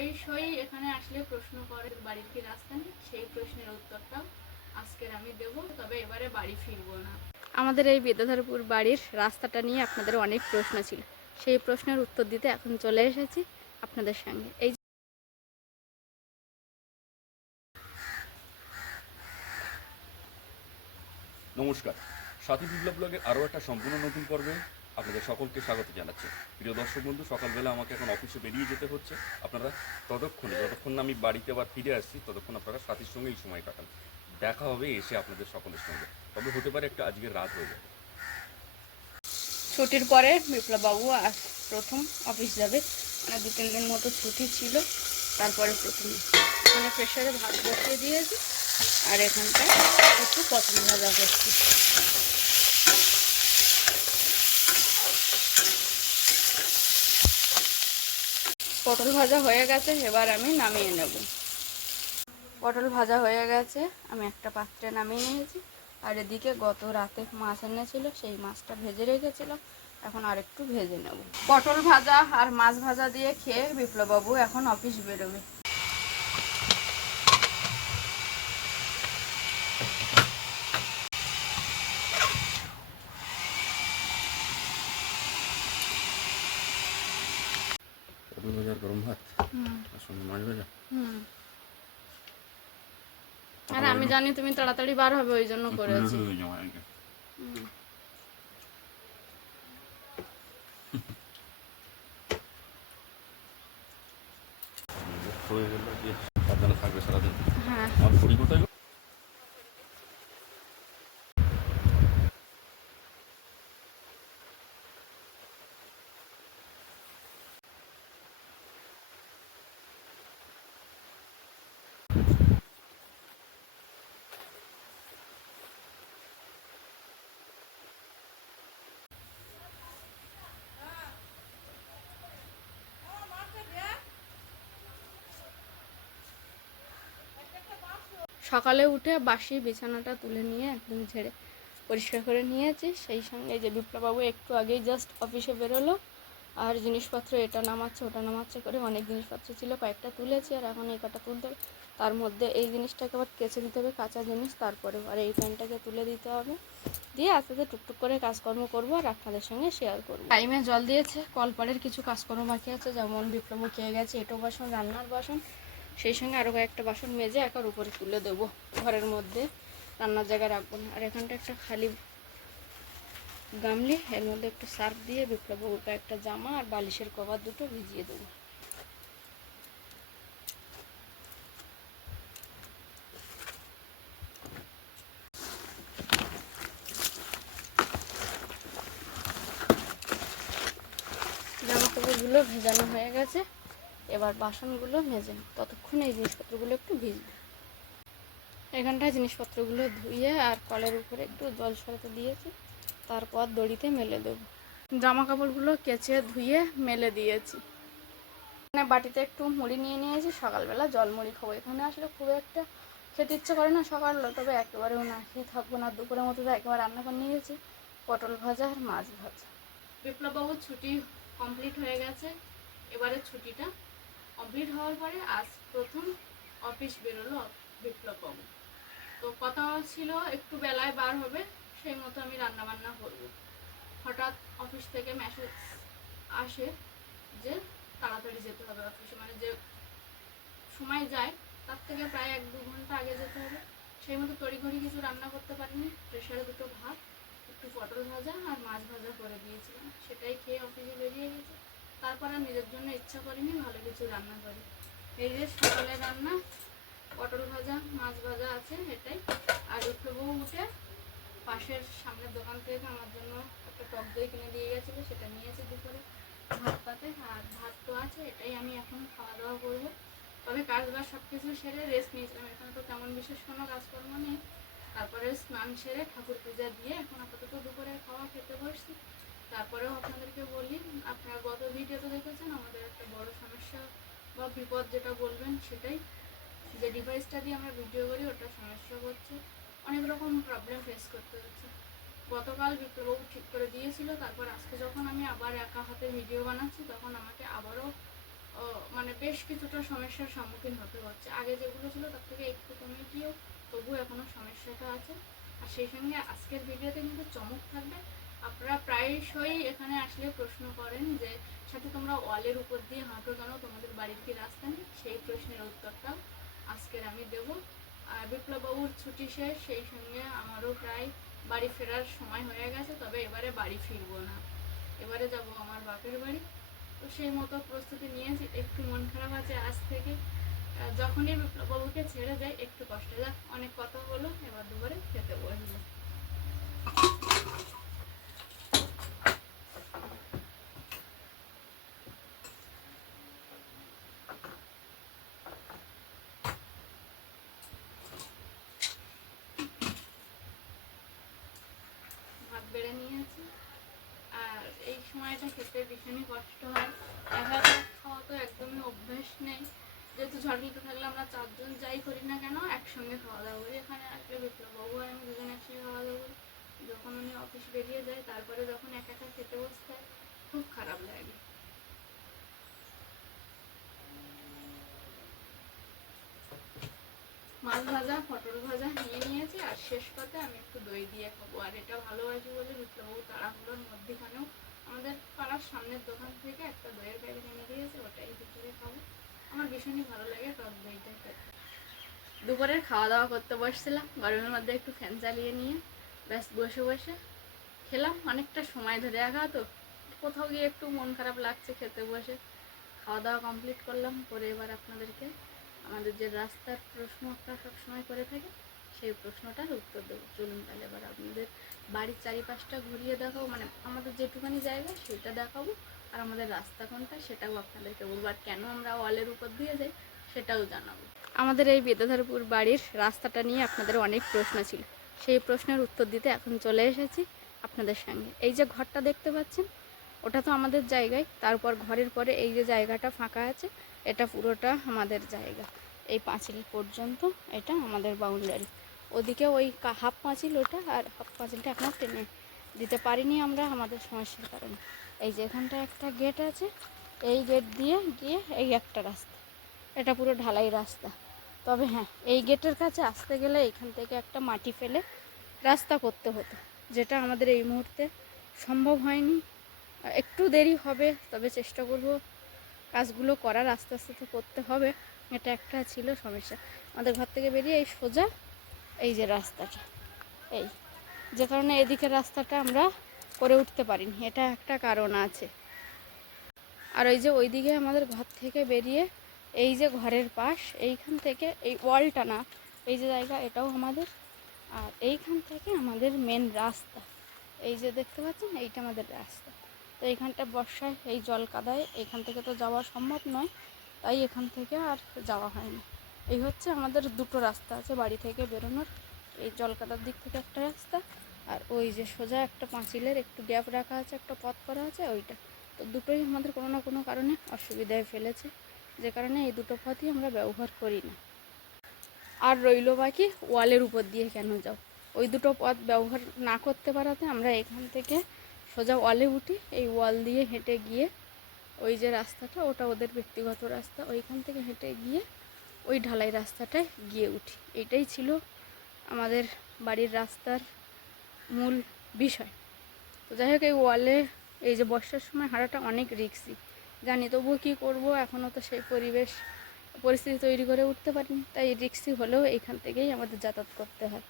প্রায়শই এখানে আসলে প্রশ্ন করে বাড়ির কি রাস্তা নেই, সেই প্রশ্নের উত্তরটাও আজকের আমি দেব, তবে এবারে বাড়ি ফিরবো না। আমাদের এই বিদ্যাধরপুর বাড়ির রাস্তাটা নিয়ে আপনাদের অনেক প্রশ্ন ছিল, সেই প্রশ্নের উত্তর দিতে এখন চলে এসেছি আপনাদের সঙ্গে। এই নমস্কার, সাথী বিপ্লব ব্লগের আরও একটা সম্পূর্ণ নতুন পর্বে আপনাদের সকলকে স্বাগত জানাচ্ছি। প্রিয় দর্শক বন্ধু, সকালবেলা আমাকে এখন অফিসে বেরিয়ে যেতে হচ্ছে। আপনারা যতক্ষণ আমি বাড়িতে আবার ফিরে আসছি ততক্ষণ আপনারা সাথীর সঙ্গে এই সময় কাটান। দেখা হবে এসে আপনাদের সকলের সঙ্গে, তবে হতে পারে একটা আজকের রাত হয়ে যাবে। ছুটির পরে বিপ্লববাবু প্রথম অফিস যাবে, মানে 2-3 দিন মতো ছুটি ছিল, তারপরে প্রথম মানে প্রেশারে ভাত বসিয়ে দিয়েছি, আর এখানটায় একটু পটল ভাজা করছি। পটল ভাজা হয়ে গেছে, এবার আমি নামিয়ে নেব। পটল ভাজা হয়ে গেছে, আমি একটা পাত্রে নামিয়ে নিয়েছি। আর এদিকে গত রাতে মাছ এনেছিল, সেই মাছটা ভেজে রেখেছিলাম, এখন আর একটু ভেজে নেব। পটল ভাজা আর মাছ ভাজা দিয়ে খেয়ে বিপ্লববাবু এখন অফিস বেরোবে। পটল ভাজা, গরম ভাত, সঙ্গে মাছ ভাজা। আর আমি জানি তুমি তাড়াতাড়ি বার হবে, ওই জন্য করেছি। হয়ে গেল যে সাবধানে থাকবে সারাদিন। হ্যাঁ, আমার ঘড়ি কোথায়? সকালে উঠে বাসি বিছানাটা তুলে নিয়ে একদম ঝেড়ে পরিষ্কার করে নিয়েছি। সেই সঙ্গে যে বিপ্লববাবু একটু আগেই জাস্ট অফিসে বেরোলো, আর জিনিসপত্র এটা নামাচ্ছে ওটা নামাচ্ছে করে অনেক জিনিসপত্র ছিল, কয়েকটা তুলেছি, আর এখন এই কটা তুলতে হবে। তার মধ্যে এই জিনিসটাকে আবার কেচে দিতে হবে, কাঁচা জিনিস, তারপরে আর এই প্যান্টটাকে তুলে দিতে হবে, দিয়ে আস্তে আস্তে টুকটুক করে কাজকর্ম করবো আর আপনাদের সঙ্গে শেয়ার করবো। টাইমে জল দিয়েছে, কলপাড়ের কিছু কাজকর্ম বাকি আছে, যেমন বিপ্লব খেয়ে গেছে এঁটো বাসন, রান্নার বাসন, সেই সঙ্গে আরও কয়েকটা বাসন মেজে একার উপরে তুলে দেবো, ঘরের মধ্যে রান্নার জায়গায় রাখবো না। আর এখানটা একটা খালি গামলি, এর মধ্যে একটু সার্ফ দিয়ে বিপ্লববাবুর কয়েকটা জামা আর বালিশের কভার দুটো ভিজিয়ে দেবো। জামা কাপড়গুলো ভেজানো হয়ে গেছে, এবার বাসনগুলো মেজে ততক্ষণ এই জিনিসপত্রগুলো একটু ভিজবে। এখানটায় জিনিসপত্রগুলো ধুয়ে আর কলের উপরে একটু জল সরাতে দিয়েছি, তারপর দড়িতে মেলে দেবো। জামা কাপড়গুলো কেচে ধুয়ে মেলে দিয়েছি। এখানে বাটিতে একটু মুড়ি নিয়ে নিয়েছি, সকালবেলা জল মুড়ি খাবো। এখানে আসলে খুব একটা খেতে ইচ্ছে করে না সকাল, তবে একেবারেও না খেয়ে থাকবো না। দুপুরের মতো তো একেবারে রান্না করে নিয়েছি, পটল ভাজা আর মাছ ভাজা। বিপ্লববাবুর ছুটি কমপ্লিট হয়ে গেছে, এবারে ছুটিটা কমপ্লিট হওয়ার পরে আজ প্রথম অফিস বেরোলো বিপ্লববাবু। তো কথা ছিল একটু বেলায় বার হবে, সেই মতো আমি রান্না বান্না করবো। হঠাৎ অফিস থেকে মেসেজ আসে যে তাড়াতাড়ি যেতে হবে অফিসে, মানে যে সময় যায় তার থেকে প্রায় 1-2 ঘন্টা আগে যেতে হবে। সেই মতো তড়িঘড়ি কিছু রান্না করতে পারিনি, প্রেশারে দুটো ভাত, একটু পটল ভাজা আর মাছ ভাজা করে দিয়েছিলাম, সেটাই খেয়ে অফিসে বেরিয়ে গেছে। তারপর আর নিজের জন্য ইচ্ছা করিনি ভালো কিছু রান্না করি। এই যে সকালে রান্না, পটল ভাজা মাছ ভাজা আছে এটাই। আর বিপ্লববাবু উঠে পাশের সামনের দোকান থেকে আমার জন্য একটা টক দই কিনে দিয়ে গেছিলো, সেটা নিয়েছি দুপুরে ভাত পাতে, আর ভাত তো আছে, এটাই আমি এখন খাওয়া দাওয়া করবো। তবে কাজবাজ সব কিছু সেরে রেস্ট নিয়েছিলাম, এখানে তো তেমন বিশেষ কোনো কাজকর্ম নেই। তারপরে স্নান সেরে ঠাকুর পূজা দিয়ে এখন আপাতত দুপুরের খাওয়া খেতে বসছি। তারপরেও আপনাদেরকে বলি, আপনারা গত ভিডিওতে দেখেছেন আমাদের একটা বড় সমস্যা বা বিপদ যেটা বলবেন সেটাই, যে ডিভাইসটা দিয়ে আমরা ভিডিও করি ওটা সমস্যা হচ্ছে, অনেক রকম প্রবলেম ফেস করতে হচ্ছে। গতকাল বিপ্লববাবু ঠিক করে দিয়েছিল, তারপর আজকে যখন আমি আবার একা হাতে ভিডিও বানাচ্ছি তখন আমাকে আবারও মানে বেশ কিছুটা সমস্যার সম্মুখীন হতে হচ্ছে। আগে যেগুলো ছিল তার থেকে একটু কমে গিয়েও তবুও এখনও সমস্যাটা আছে। আর সেই সঙ্গে আজকের ভিডিওতে কিন্তু চমক থাকবে। আপনারা প্রায়শই এখানে আসলে প্রশ্ন করেন যে সাথে তোমরা ওয়ালের উপর দিয়ে হাঁটো কেন, তোমাদের বাড়ির কি রাস্তা নেই? সেই প্রশ্নের উত্তরটাও আজকের আমি দেব। আর বিপ্লববাবুর ছুটি শেষ, সেই সঙ্গে আমারও প্রায় বাড়ি ফেরার সময় হয়ে গেছে। তবে এবারে বাড়ি ফিরবো না, এবারে যাব আমার বাপের বাড়ি। তো সেই মতো প্রস্তুতি নিয়েছি। একটু মন খারাপ আছে আজ থেকে। যখনই বিপ্লববাবুকে ছেড়ে যায় একটু কষ্ট। যাক, অনেক কথা হলো, এবার দুপুরে খেতে বসবো। ভাত বেড়ে নিয়েছি। আর এই সময়টা খেতে ভীষণই কষ্ট হয়। একা একা খাওয়া তো একদমই অভ্যেস নেই। যেহেতু ঝড়মিতে থাকলে আমরা চারজন যাই করি না কেন একসঙ্গে খাওয়া দাওয়া করি। এখানে আসলে বিপ্লববাবু আর আমি দুজন একসঙ্গে খাওয়া দাওয়া করি। যখন উনি অফিস বেরিয়ে যায় তারপরে যখন একা একা খেতে বসতে হয় খুব খারাপ লাগে। মাছ ভাজা, পটল ভাজা নিয়ে নিয়েছি। আর শেষ পাতে আমি একটু দই দিয়ে খাবো। আর এটা ভালোবাসি বলে বিপ্লববাবু তাড়াহুড়োর মধ্যেখানেও আমাদের পাড়ার সামনের দোকান থেকে একটা দইয়ের প্যাকেট এনে দিয়েছে, ওটাই ভিতরে খাবো। আমার ভীষণই ভালো লাগে টক দইটা খেতে। দুপুরের খাওয়া দাওয়া করতে বসছিলাম, গরমের মধ্যে একটু ফ্যান চালিয়ে নিয়ে ব্যাস বসে বসে খেলাম। অনেকটা সময় ধরে একা তো কোথাও গিয়ে একটু মন খারাপ লাগছে খেতে বসে। খাওয়া দাওয়া কমপ্লিট করলাম, করে এবার আপনাদেরকে আমাদের যে রাস্তার প্রশ্ন আপনারা সবসময় করে থাকে সেই প্রশ্নটার উত্তর দেবো। চলুন তাহলে এবার আপনাদের বাড়ির চারিপাশটা ঘুরিয়ে দেখাবো, মানে আমাদের যেটুখানি জায়গা সেটা দেখাবো। আর আমাদের রাস্তা কোনটা সেটাও আপনাদেরকে বলবো। আর কেন আমরা ওয়ালের উপর দিয়ে যাই সেটাও জানাবো। আমাদের এই বেদাধরপুর বাড়ির রাস্তাটা নিয়ে আপনাদের অনেক প্রশ্ন ছিল, সেই প্রশ্নের উত্তর দিতে এখন চলে এসেছি আপনাদের সঙ্গে। এই যে ঘরটা দেখতে পাচ্ছেন ওটা তো আমাদের জায়গায়, তারপর ঘরের পরে এই যে জায়গাটা ফাঁকা আছে এটা পুরোটা আমাদের জায়গা। এই পাঁচিল পর্যন্ত এটা আমাদের বাউন্ডারি। ওদিকে ওই হাফ পাঁচিল ওটা, আর হাফ পাঁচিলটা এখনও টেনে দিতে পারিনি আমরা আমাদের সমস্যার কারণে। এই যে এখানটা একটা গেট আছে, এই গেট দিয়ে গিয়ে এই একটা রাস্তা, এটা পুরো ঢালাই রাস্তা। তবে হ্যাঁ, এই গেটের কাছে আসতে গেলে এখান থেকে একটা মাটি ফেলে রাস্তা করতে হতো, যেটা আমাদের এই মুহূর্তে সম্ভব হয়নি। একটু দেরি হবে, তবে চেষ্টা করব কাজগুলো করার, আস্তে আস্তে তো করতে হবে। এটা একটা ছিল সমস্যা। আমাদের ঘর থেকে বেরিয়ে এই সোজা এই যে রাস্তাটা, এই যে কারণে এদিকের রাস্তাটা আমরা করে উঠতে পারিনি, এটা একটা কারণ আছে। আর ওই যে ওইদিকে আমাদের ঘর থেকে বেরিয়ে এই যে ঘরের পাশ, এইখান থেকে এই ওয়ালটা না, এই যে জায়গা এটাও আমাদের। আর এইখান থেকে আমাদের মেন রাস্তা, এই যে দেখতে পাচ্ছেন এইটা আমাদের রাস্তা। তো এইখানটা বর্ষায় এই জল কাদায় এখান থেকে তো যাওয়া সম্ভব নয়, তাই এখান থেকে আর যাওয়া হয় না। এই হচ্ছে আমাদের দুটো রাস্তা আছে বাড়ি থেকে বেরোনোর, এই জল কাদার দিক থেকে একটা রাস্তা, আর ওই যে সোজা একটা পাঁচিলের একটু গ্যাপ রাখা আছে, একটা পথ করা আছে ওইটা। তো দুটোই আমাদের কোনো না কোনো কারণে অসুবিধায় ফেলেছে, যে কারণে এই দুটো পথই আমরা ব্যবহার করি না। আর রইল বাকি ওয়ালের উপর দিয়ে কেন যাও, ওই দুটো পথ ব্যবহার না করতে পারাতে আমরা এখান থেকে সোজা ওয়ালে উঠি। এই ওয়াল দিয়ে হেঁটে গিয়ে ওই যে রাস্তাটা ওটা ওদের ব্যক্তিগত রাস্তা, ওইখান থেকে হেঁটে গিয়ে ওই ঢালাই রাস্তাটায় গিয়ে উঠি। এটাই ছিল আমাদের বাড়ির রাস্তার মূল বিষয়। তো যাই হোক, এই ওয়ালে এই যে বর্ষার সময় হাঁটাটা অনেক রিস্কি জানি, তবুও কী করব, এখনও তো সেই পরিস্থিতি তৈরি করে উঠতে পারিনি, তাই রিস্কি হলেও এইখান থেকেই আমাদের যাতায়াত করতে হয়।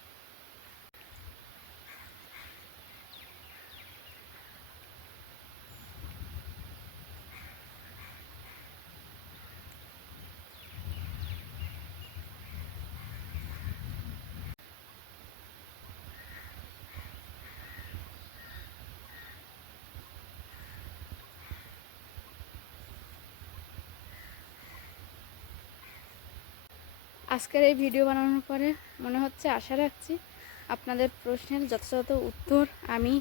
আজকের এই ভিডিও বানানোর পরে মনে হচ্ছে, আশা রাখছি আপনাদের প্রশ্নের যথাযথ উত্তর আমি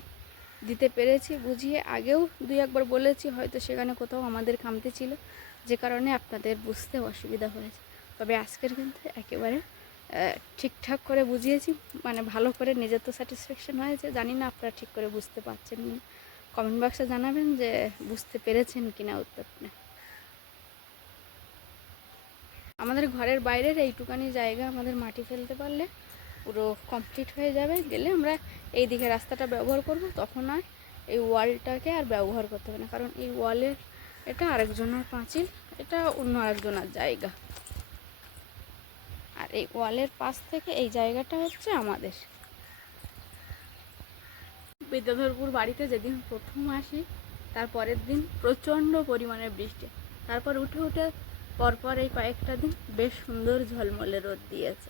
দিতে পেরেছি বুঝিয়ে। আগেও দুই একবার বলেছি, হয়তো সেখানে কোথাও আমাদের খামতি ছিল, যে কারণে আপনাদের বুঝতে অসুবিধা হয়েছে। তবে আজকের কিন্তু একেবারে ঠিকঠাক করে বুঝিয়েছি, মানে ভালো করে, নিজের তো স্যাটিসফ্যাকশন হয়েছে। জানি না আপনারা ঠিক করে বুঝতে পারছেন না, কমেন্ট বক্সে জানাবেন যে বুঝতে পেরেছেন কিনা উত্তরটা। আমাদের ঘরের বাইরের এইটুকানি জায়গা আমাদের মাটি ফেলতে পারলে পুরো কমপ্লিট হয়ে যাবে। গেলে আমরা এই দিকে রাস্তাটা ব্যবহার করব, তখন আর এই ওয়ালটাকে আর ব্যবহার করতে হবে না, কারণ এই ওয়ালের এটা আরেকজনের পাঁচিল, এটা অন্য আরেকজনের জায়গা। আর এই ওয়ালের পাশ থেকে এই জায়গাটা হচ্ছে আমাদের। বিদ্যাধরপুর বাড়িতে যেদিন প্রথম আসি তার পরের দিন প্রচণ্ড পরিমাণে বৃষ্টি, তারপর উঠে উঠে পরপর এই কয়েকটা দিন বেশ সুন্দর ঝলমলে রোদ দিয়েছে।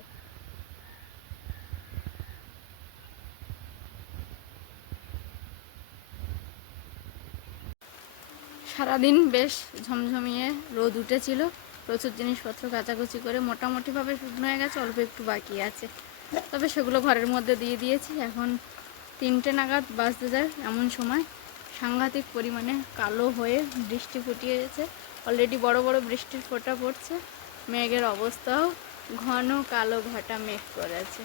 সারাদিন বেশ ঝমঝমিয়ে রোদ উঠেছিল, প্রচুর জিনিসপত্র কাচাকুচি করে মোটামুটিভাবে শুকনো হয়ে গেছে, অল্প একটু বাকি আছে, তবে সেগুলো ঘরের মধ্যে দিয়ে দিয়েছি। এখন 3টে নাগাদ বাজতে যায়, এমন সময় সাংঘাতিক পরিমাণে কালো হয়ে বৃষ্টি ফুটিয়েছে। অলরেডি বড় বড় বৃষ্টির ফোঁটা পড়ছে, মেঘের অবস্থাও ঘন কালো ঘটা মেঘ করেছে।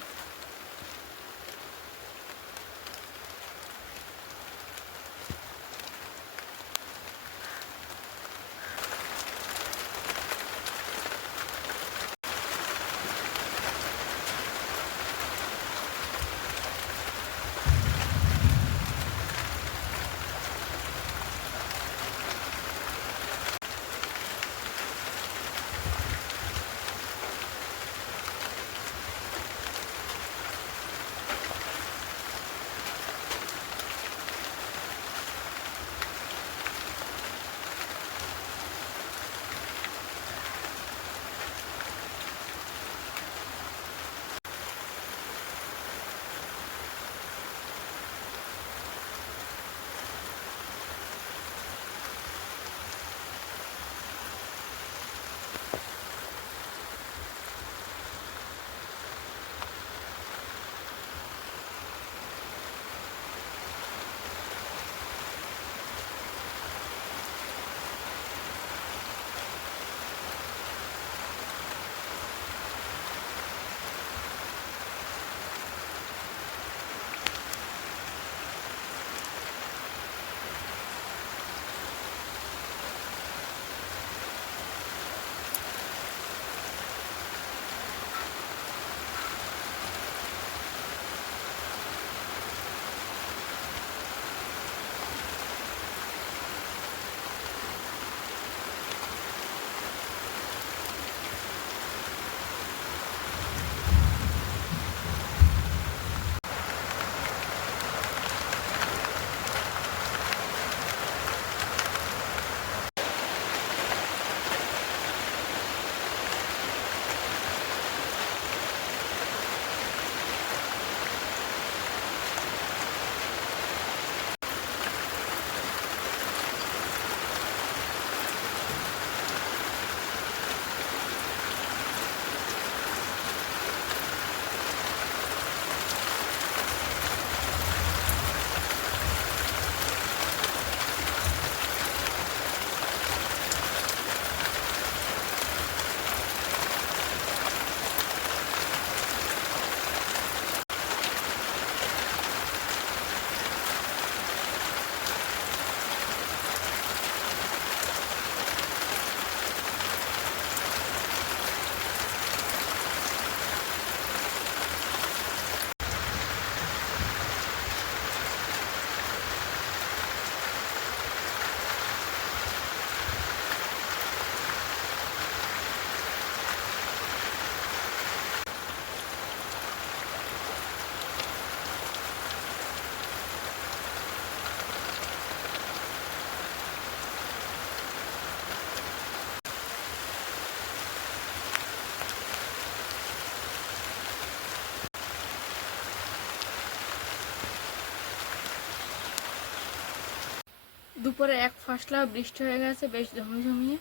দুপুরে এক ফসলা বৃষ্টি হয়ে গেছে বেশ ঝমঝমিয়ে,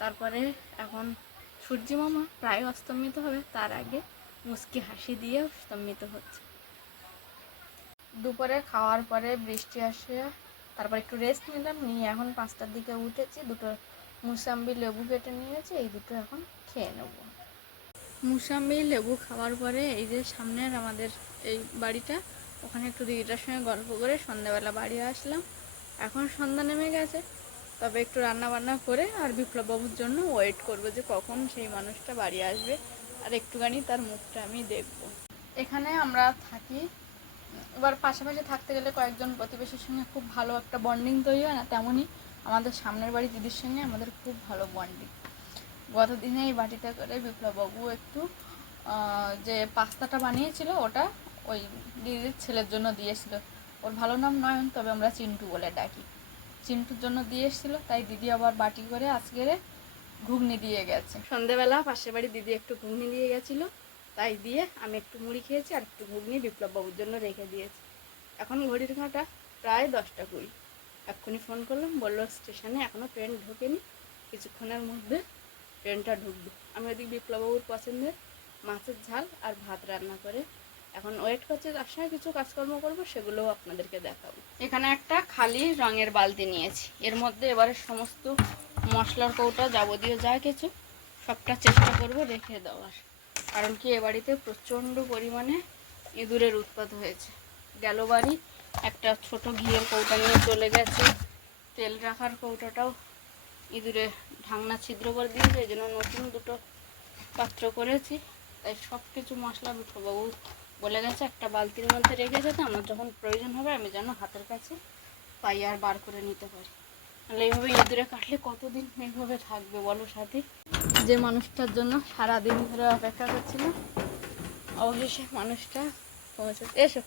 তারপরে এখন সূর্যি মামা প্রায় অস্তমিত হবে, তার আগে মুচকি হাসি দিয়ে অস্তমিত হচ্ছে। দুপুরে খাওয়ার পরে বৃষ্টি আসে, তারপর একটু রেস্ট নিলাম, নিয়ে এখন 5টার দিকে উঠেছি, দুটো মুসাম্বি লেবু কেটে নিয়েছি, এই দুটো এখন খেয়ে নেব। মুসাম্বি লেবু খাওয়ার পরে এই যে সামনের আমাদের এই বাড়িটা, ওখানে একটু দিদিটার সঙ্গে গল্প করে সন্ধ্যাবেলা বাড়ি আসলাম। এখন সন্ধ্যা নেমে গেছে, তবে একটু রান্না বান্না করে আর বিপ্লববাবুর জন্য ওয়েট করবো যে কখন সেই মানুষটা বাড়ি আসবে, আর একটুখানি তার মুখটা আমি দেখব। এখানে আমরা থাকি, এবার পাশাপাশি থাকতে গেলে কয়েকজন প্রতিবেশীর সঙ্গে খুব ভালো একটা বন্ডিং তৈরি হয় না, তেমনই আমাদের সামনের বাড়ি দিদির সঙ্গে আমাদের খুব ভালো বন্ডিং। গত দিনে এই বাটিতে করে বিপ্লববাবু একটু যে পাস্তাটা বানিয়েছিল ওটা ওই দিদির ছেলের জন্য দিয়েছিল। ওর ভালো নাম নয়ন, তবে আমরা চিন্টু বলে ডাকি। চিন্টুর জন্য দিয়ে এসেছিলো, তাই দিদি আবার বাটি করে আজকের ঘুগনি দিয়ে গেছে। সন্ধেবেলা পাশের বাড়ি দিদি একটু ঘুগনি দিয়ে গেছিলো, তাই দিয়ে আমি একটু মুড়ি খেয়েছি আর একটু ঘুগনি বিপ্লববাবুর জন্য রেখে দিয়েছি। এখন ঘড়ির কাঁটা প্রায় 10টা 20। এক্ষুনি ফোন করলাম, বললো স্টেশনে এখনও ট্রেন ঢোকেনি, কিছুক্ষণের মধ্যে ট্রেনটা ঢুকবে। আমি ওদিক বিপ্লববাবুর পছন্দের মাছের ঝাল আর ভাত রান্না করে এখন ওয়েট করছি, তার সঙ্গে কিছু কাজকর্ম করবো, সেগুলোও আপনাদেরকে দেখাবো। এখানে একটা খালি রঙের বালতি নিয়েছি, এর মধ্যে এবারে সমস্ত মশলার কৌটা যাবতীয় যা কিছু সবটা চেষ্টা করব রেখে দেওয়ার, কারণ কি এ বাড়িতে প্রচণ্ড পরিমাণে ইঁদুরের উৎপাত হয়েছে। গেল বাড়ি একটা ছোট ঘিয়ের কৌটা নিয়ে চলে গেছে, তেল রাখার কৌটাটাও ইঁদুরে ঢাকনা ছিদ্র করে দিয়েছে, এই জন্য নতুন 2টো পাত্র করেছি। তাই সব কিছু মশলা বিপ্লববাবু বলে গেছে একটা বালতির মধ্যে রেখে যেতে, আমার যখন প্রয়োজন হবে আমি যেন হাতের কাছে পাই আর বার করে নিতে পারি। তাহলে এইভাবে ইঁদুরে কাটলে কতদিন এইভাবে থাকবে বলো সাথী? যে মানুষটার জন্য সারাদিন ধরে অপেক্ষা করছিলাম, অবশেষে মানুষটা পৌঁছে। এসো,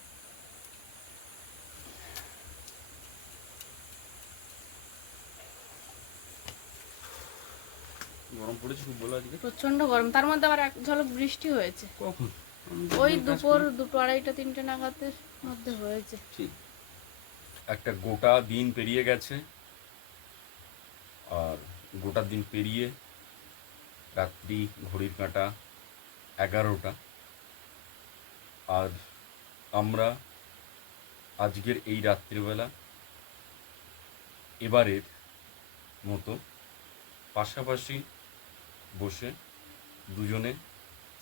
গরম পড়েছে খুব বলো আজকে। প্রচন্ড গরম, তার মধ্যে আবার এক ঝলক বৃষ্টি হয়েছে। কখন? ওই দুপুর 2টো 2:30 3টে নাগাদের মধ্যে হয়েছে। ঠিক একটা গোটা দিন পেরিয়ে গেছে, আর গোটা দিন পেরিয়ে রাত্রি ঘড়ির কাঁটা 11টা। আর আমরা আজকের এই রাত্রিবেলা এবারের মতো পাশাপাশি বসে দুজনে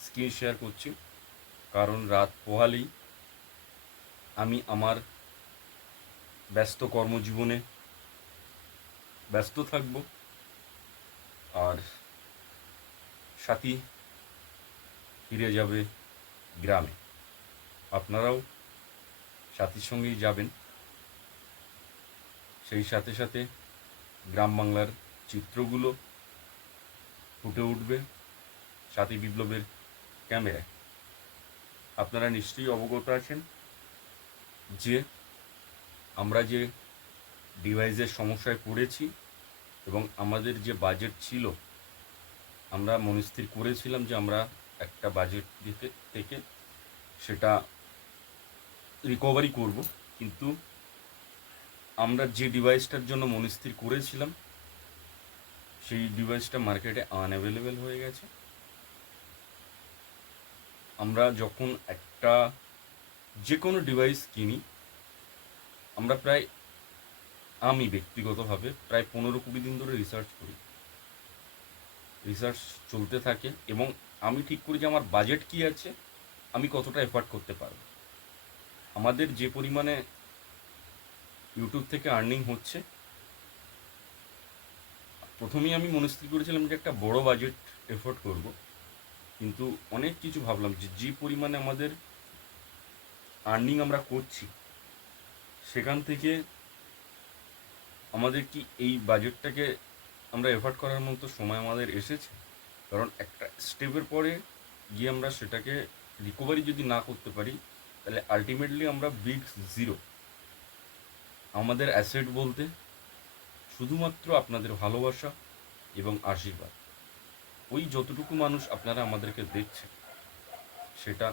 স্ক্রিন শেয়ার করছি, কারণ রাত পোহালেই আমি আমার ব্যস্ত কর্মজীবনে ব্যস্ত থাকব, আর সাথী ফিরে যাবে গ্রামে। আপনারাও সাথীর সঙ্গেই যাবেন, সেই সাথে সাথে গ্রাম বাংলার চিত্রগুলো ফুটে উঠবে সাথী বিপ্লবের ক্যামেরায়। আপনারা নিশ্চয়ই অবগত আছেন যে আমরা যে ডিভাইসের সমস্যায় পড়েছি এবং আমাদের যে বাজেট ছিল, আমরা মনস্থির করেছিলাম যে আমরা একটা বাজেট থেকে সেটা রিকভারি করব, কিন্তু আমরা যে ডিভাইসটার জন্য মনস্থির করেছিলাম সেই ডিভাইসটা মার্কেটে আনঅ্যাভেলেবেল হয়ে গেছে। আমরা যখন একটা যে কোনো ডিভাইস কিনি, আমরা আমি ব্যক্তিগতভাবে প্রায় 15-20 দিন ধরে রিসার্চ করি, রিসার্চ চলতে থাকে এবং আমি ঠিক করি যে আমার বাজেট কি আছে, আমি কতটা এফোর্ড করতে পারব। আমাদের যে পরিমাণে ইউটিউব থেকে আর্নিং হচ্ছে, প্রথমেই আমি মনস্থির করেছিলাম যে একটা বড় বাজেট এফোর্ড করব, কিন্তু অনেক কিছু ভাবলাম যে পরিমাণে আমাদের আর্নিং আমরা করছি, সেখান থেকে আমাদের কি এই বাজেটটাকে আমরা এফোর্ড করার মতো সময় আমাদের এসেছে। কারণ একটা স্টেপের পরে গিয়ে আমরা সেটাকে রিকভারি যদি না করতে পারি, তাহলে আলটিমেটলি আমরা বিগ জিরো। আমাদের অ্যাসেট বলতে শুধুমাত্র আপনাদের ভালোবাসা এবং আশীর্বাদ। ওই যতটুকু মানুষ আপনারা আমাদেরকে দেখছেন, সেটা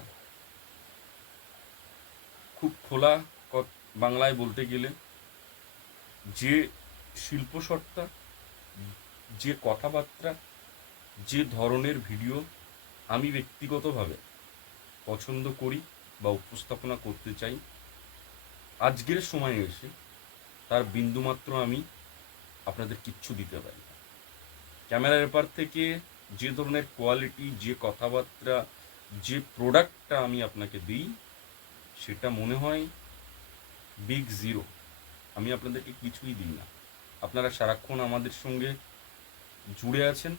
খুব খোলা বাংলায় বলতে গেলে যে শিল্পসত্তা, যে কথাবার্তা, যে ধরনের ভিডিও আমি ব্যক্তিগতভাবে পছন্দ করি বা উপস্থাপনা করতে চাই, আজকের সময়ে এসে তার বিন্দুমাত্র আমি আপনাদের কিচ্ছু দিতে পারি না। ক্যামেরার এপার থেকে যে ধরনের কোয়ালিটি, যে কথাবার্তা, যে প্রোডাক্টটা আমি আপনাকে দিই, সেটা মনে হয় বিগ জিরো। আমি আপনাদেরকে কিছুই দিই না। আপনারা সারাক্ষণ আমাদের সঙ্গে জুড়ে আছেন,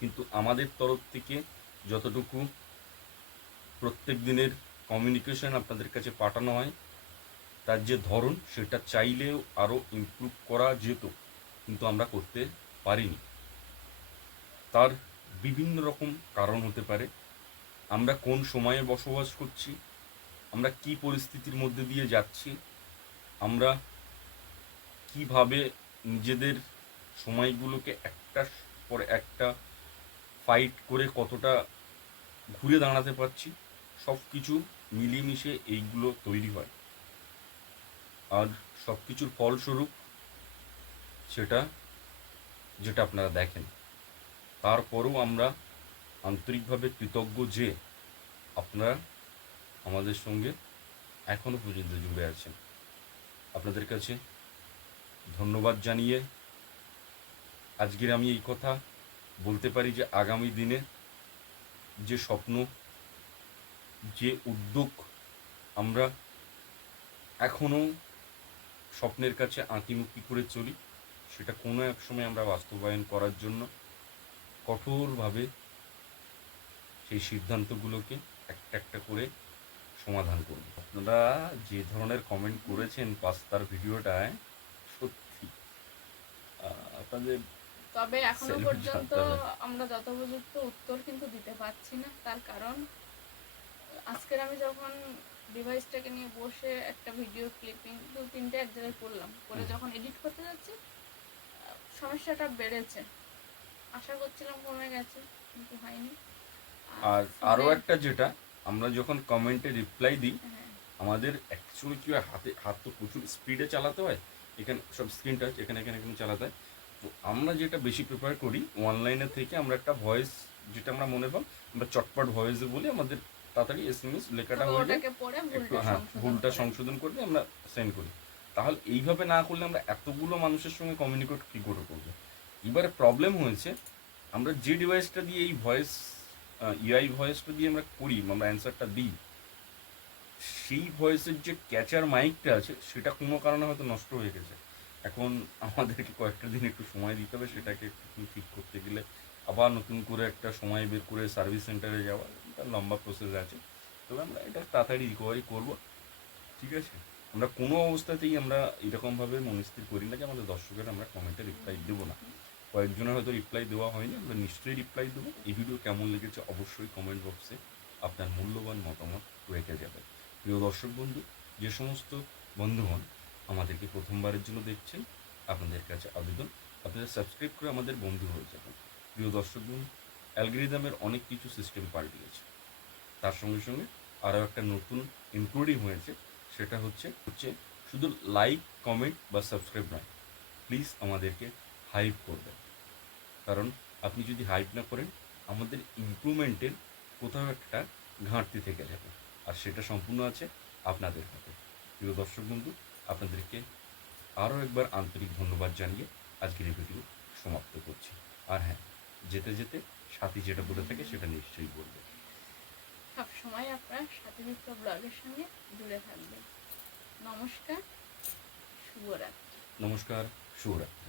কিন্তু আমাদের তরফ থেকে যতটুকু প্রত্যেক দিনের কমিউনিকেশন আপনাদের কাছে পাঠানো হয়, তার যে ধরন সেটা চাইলেও আরও ইমপ্রুভ করা যেত, কিন্তু আমরা করতে পারিনি। তার বিভিন্ন রকম কারণ হতে পারে। আমরা কোন সময়ে বসবাস করছি, আমরা কি পরিস্থিতির মধ্যে দিয়ে যাচ্ছি, আমরা কিভাবে নিজেদের সময়গুলোকে একটার পর একটা ফাইট করে কতটা ঘুরে দাঁড়াতে পারছি, সব কিছু মিলিয়ে এইগুলো তৈরি হয়। আর সব কিছুর ফলস্বরূপ সেটা যেটা আপনারা দেখেন। তারপরেও আমরা আন্তরিকভাবে কৃতজ্ঞ যে আপনারা আমাদের সঙ্গে এখনো পর্যন্ত জুড়ে আছেন। আপনাদের কাছে ধন্যবাদ জানিয়ে আজকের আমি এই কথা বলতে পারি যে আগামী দিনে যে স্বপ্ন, যে উদ্যোগ আমরা এখনো স্বপ্নের কাছে আঁকিমুখি করে চলি, সেটা কোনো এক সময় আমরা বাস্তবায়ন করার জন্য কঠোরভাবে সেই সিদ্ধান্তগুলোকে একটা একটা করে সমাধান করব। আপনারা যে ধরনের কমেন্ট করেছেন পাস্তার ভিডিওটায়, সত্যি আপনাদের তবে এখনো salute পর্যন্ত জানাতে হবে। আমরা যথোপযুক্ত উত্তর কিন্তু দিতে পারছি না। তার কারণ আজকের আমি যখন ডিভাইসটাকে নিয়ে বসে একটা ভিডিও ক্লিপিং 2-3টে এক জায়গায় করলাম, করে যখন এডিট করতে যাচ্ছি সমস্যাটা বেড়েছে। আশা করছিলাম কমে গেছে, কিন্তু হয়নি। আর আরও ফোনে- একটা যেটা, আমরা যখন কমেন্টে রিপ্লাই দিই, হ্যাঁ, আমাদের অ্যাকচুয়ালি কি হয়, হাত তো প্রচুর স্পিডে চালাতে হয়, এখানে সব স্ক্রিন টাচ এখানে এখানে এখানে চালাতে হয়। তো আমরা যেটা বেশি প্রিফার করি অনলাইনে থেকে, আমরা একটা ভয়েস যেটা আমরা মনে পাই, আমরা চটপট ভয়েসে বলি, আমাদের তাড়াতাড়ি SMS লেখাটা তবে হয়ে যায়, ওটাকে পড়ে একটু ভুলটা ভুলটা সংশোধন সংশোধন করে আমরা সেন্ড করি। তাহলে এইভাবে না করলে আমরা এতগুলো মানুষের সঙ্গে কমিউনিকেট কী করে করবো? এবারে প্রবলেম হয়েছে, আমরা যে ডিভাইসটা দিয়ে এই ভয়েস AI ভয়েসটা দিয়ে আমরা করি, আমরা অ্যান্সারটা দিই, সেই ভয়েসের যে ক্যাচার মাইকটা আছে সেটা কোনো কারণে হয়তো নষ্ট হয়ে গেছে। এখন আমাদেরকে কয়েকটা দিন একটু সময় দিতে হবে, সেটাকে একটু ঠিক করতে গেলে আবার নতুন করে একটা সময় বের করে সার্ভিস সেন্টারে যাওয়া, একটা লম্বা প্রসেস আছে। তবে আমরা এটা তাড়াতাড়ি রিকভারি করব, ঠিক আছে? আমরা কোনো অবস্থাতেই আমরা এরকমভাবে মনস্থির করি না যে আমাদের দর্শকের আমরা কমেন্টে রিপ্লাই দেবো না। কয়েকজনের হয়তো রিপ্লাই দেওয়া হয়নি, আমরা নিশ্চয়ই রিপ্লাই দেবো। এই ভিডিও কেমন লেগেছে অবশ্যই কমেন্ট বক্সে আপনার মূল্যবান মতামত রেখে যাবেন। প্রিয় দর্শক বন্ধু, যে সমস্ত বন্ধুগণ আমাদেরকে প্রথমবারের জন্য দেখছেন, আপনাদের কাছে আবেদন, আপনারা সাবস্ক্রাইব করে আমাদের বন্ধু হয়ে যাবেন। প্রিয় দর্শক বন্ধু, অ্যালগরিদমের অনেক কিছু সিস্টেম পাল্টিয়েছে, তার সঙ্গে সঙ্গে আরও একটা নতুন ইনক্লুডিং হয়েছে, সেটা হচ্ছে শুধু লাইক, কমেন্ট বা সাবস্ক্রাইব নয়, প্লিজ আমাদেরকে হাইপ করবেন। কারণ আপনি যদি হাইপ না করেন, আমাদের ইমপ্রুভমেন্টের কোথাও একটা ঘাটতি থেকে যাবে, আর সেটা সম্পূর্ণ আছে আপনাদের হাতে। প্রিয় দর্শক বন্ধু, আপনাদেরকে আরও একবার আন্তরিক ধন্যবাদ জানিয়ে আজকের এই ভিডিও সমাপ্ত করছি। আর হ্যাঁ, যেতে যেতে সাথী যেটা বলে থাকে সেটা নিশ্চয়ই বলবে। সব সময় আপনার সাথে মিত্র ব্লগের সঙ্গে জুড়ে থাকবেন। নমস্কার, শুভরাত্রি। নমস্কার, শুভরাত্রি।